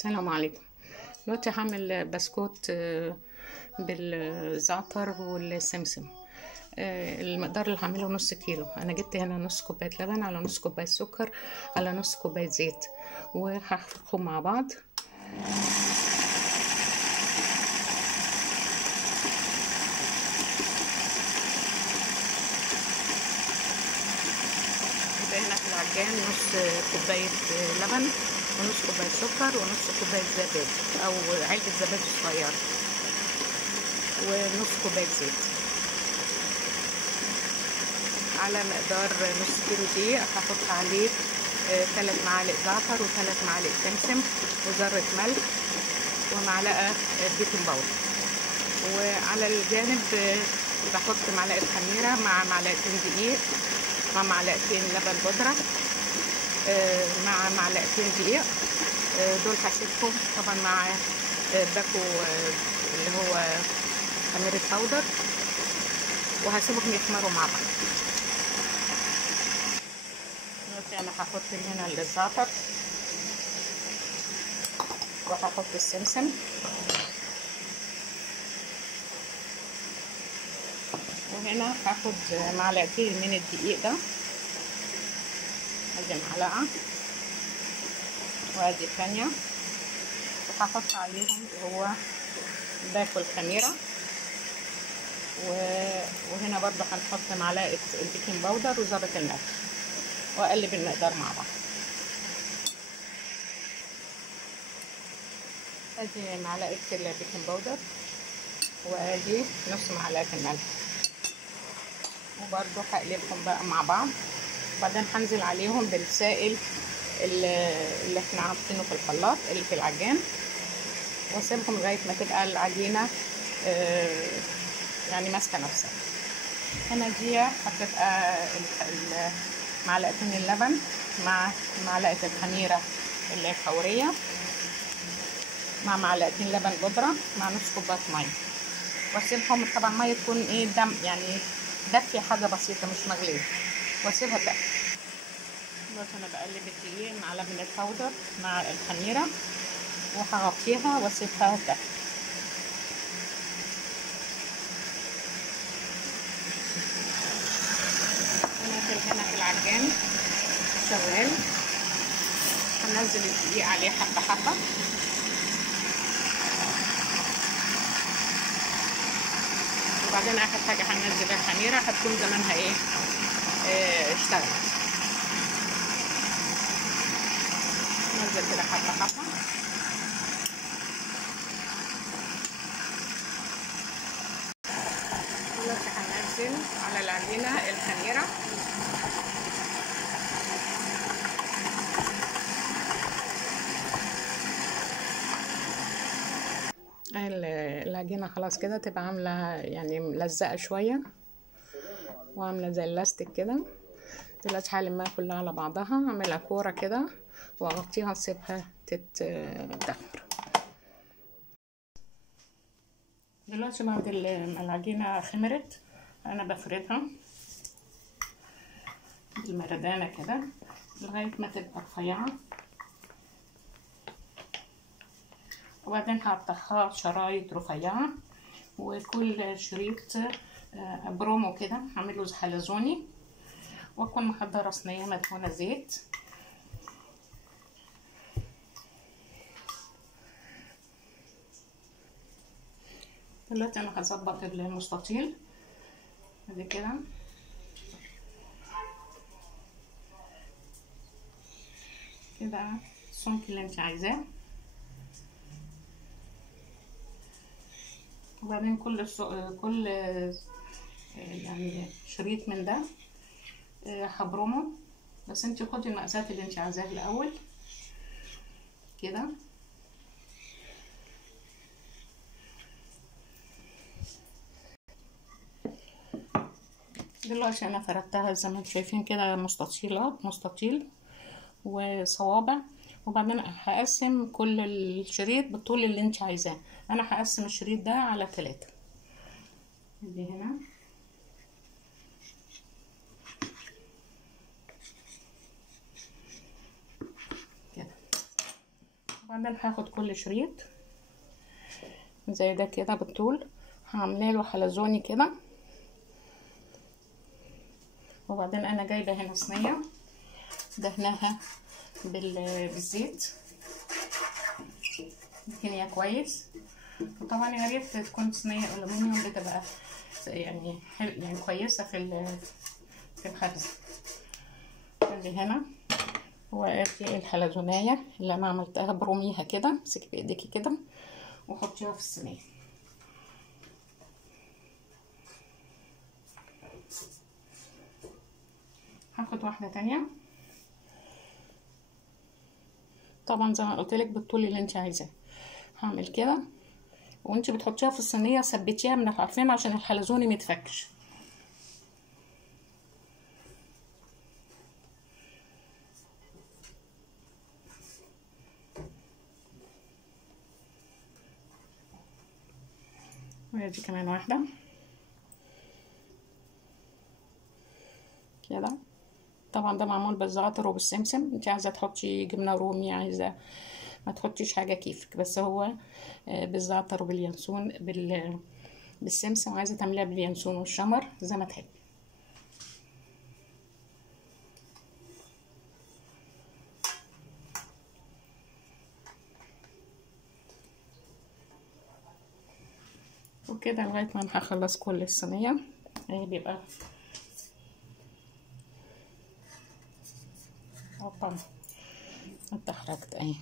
السلام عليكم. دلوقتي هعمل بسكوت بالزعتر والسمسم. المقدار اللي هعمله نص كيلو. انا جبت هنا نص كوبايه لبن على نص كوبايه سكر على نص كوبايه زيت، وهخفقهم مع بعض. هنا في العجان نص كوبايه لبن ونص كوبايه سكر ونص كوبايه زبادي او علبه زبادي صغيره ونص كوبايه زيت. على مقدار نص كيلو دقيق هحط عليه 3 معالق زعتر و3 معالق سمسم وذره ملح ومعلقه بيكنج باودر. وعلى الجانب بحط معلقه خميره مع معلقتين دقيق مع معلقتين لبن بودرة مع معلقتين دقيق. دول هسيبهم طبعا مع باكو اللي هو خميرة باودر، وهسيبهم يخمروا مع بعض. دلوقتي انا هحط هنا الزعتر وهحط السمسم وهنا هاخد معلقتين من الدقيق ده، ادي معلقه وادي الثانيه، وهحط عليهم اللي هو باكو الخميره، وهنا برضه هنحط معلقه البيكنج باودر وذره الملح واقلب المقدار مع بعض. ادي معلقه البيكنج باودر وادي نص معلقه الملح، وبرضه هقلبهم بقى مع بعض. وبعدين هنزل عليهم بالسائل اللي احنا حاطينه في الخلاط اللي في العجان، واسيبهم لغايه ما تبقى العجينه يعني ماسكه نفسها. هنا دي هتبقى معلقتين اللبن مع معلقه الخميره اللي هي الفوريه مع معلقتين لبن بودره مع نص كوبايه ميه، واسيبهم طبعا ميه تكون ايه دم يعني دافيه حاجه بسيطه مش مغليه، واسيبها تحت. دلوقتي انا بقلب الدقيق مع لبن الباودر مع الخميره وهغطيها واسيبها تحت. هنا في العجان شغال، هنزل الدقيق عليه حبه حبه وبعدين اخر حاجه هننزل الخميره هتكون زمانها ايه اشتغلت. ننزل كده حبه حبه دلوقتي هننزل على العجينه الخميره العجينه خلاص كده تبقى عامله يعني ملزقه شويه وعامله زي اللاستيك كده. دلوقتي هلمها كلها على بعضها، اعملها كوره كده واغطيها اسيبها تتخمر. دلوقتي بعد ما العجينه خمرت انا بفردها بالمردانه كده لغايه ما تبقى رفيعه، وبعدين هقطعها شرايط رفيعه، وكل شريط برومو كده هعمله حلزوني، واكون محضره صينيه مدهونه زيت. دلوقتي انا هظبط المستطيل ادي كده كده السمك اللي انت عايزاه، وبعدين كل يعني شريط من ده هبرمه، بس انت خدي المقاسات اللي انت عايزاها الاول كده. دلوقتي انا فردتها زي ما انتم شايفين كده مستطيل وصوابع، وبعدين هقسم كل الشريط بالطول اللي انت عايزاه. انا هقسم الشريط ده على 3 دي هنا كده، وبعدين هاخد كل شريط زي ده كده بالطول، هعمل له حلزوني كده. وبعدين انا جايبه هنا صينيه دهناها بالزيت هي كويس. وطبعا يا ريت تكون صينيه الومنيوم، بتبقى يعني يعني كويسه في الخبز. ادي هنا وادي الحلزونيه اللي انا عملتها، بروميها كده، امسكي بايديكي كده وحطيها في الصينيه. هاخد واحده تانية طبعا زي ما قلت لك بالطول اللي انت عايزاه. هعمل كده وانت بتحطيها في الصينيه ثبتيها من الحرفين عشان الحلزوني ما يتفكش. وادي كمان واحده كده. طبعا ده معمول بالزعتر وبالسمسم، انت عايزه تحطي جبنه رومي، عايزه ما تحطيش حاجه كيفك، بس هو بالزعتر وباليانسون بالسمسم، عايزه تعمليها باليانسون والشمر زي ما تحبي. وكده لغايه ما هخلص كل الصينيه. اهي بيبقى اوبا اتحركت اهي.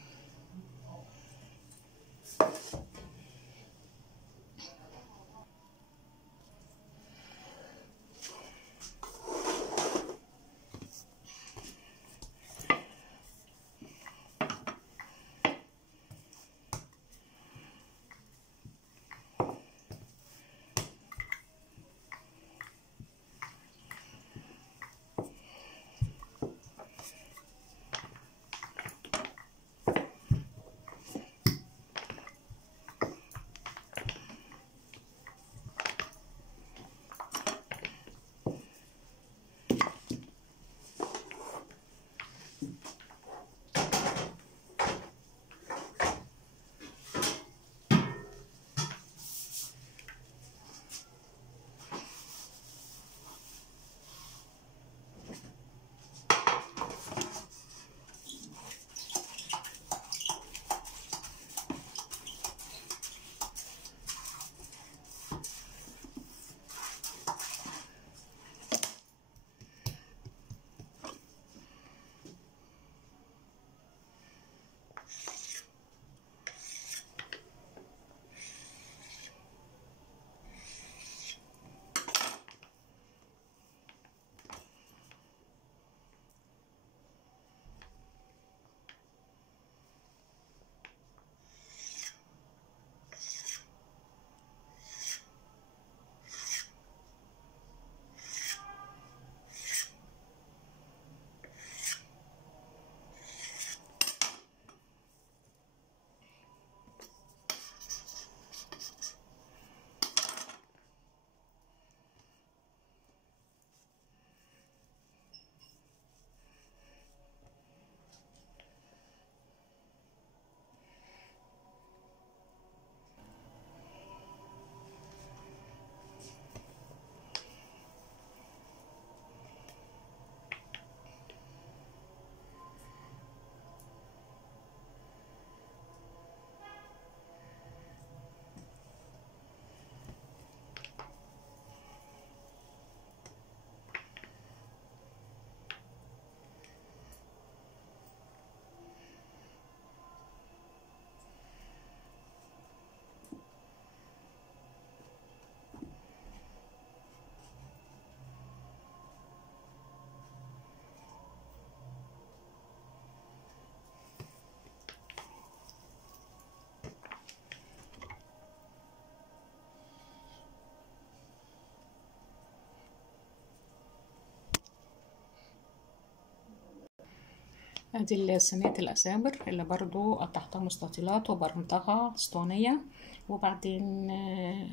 ادي صينية الاسابر اللي برضو قطعتها مستطيلات وبرمتها اسطوانية، وبعدين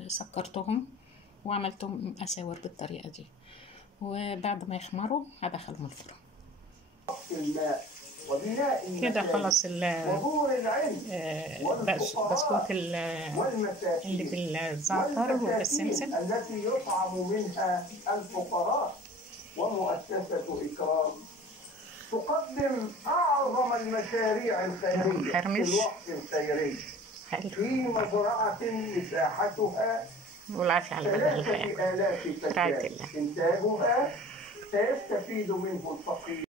سكرتهم وعملتهم اساور بالطريقة دي، وبعد ما يخمروا هدخلهم الفرن. وبناء كده المساجد خلاص ودور العلم بسكوت والفقراء اللي والمساكين بالزعتر والمساكين والسمسم. التي يطعم منها الفقراء. ومؤسسة إكرام تقدم أعظم المشاريع الخيرية في محرمش. الوقف الخيري حلو. في مزرعة مساحتها والعافية على البلد الخير. 3000 رعاية فدان. الله. إنتاجها سيستفيد منه الفقير.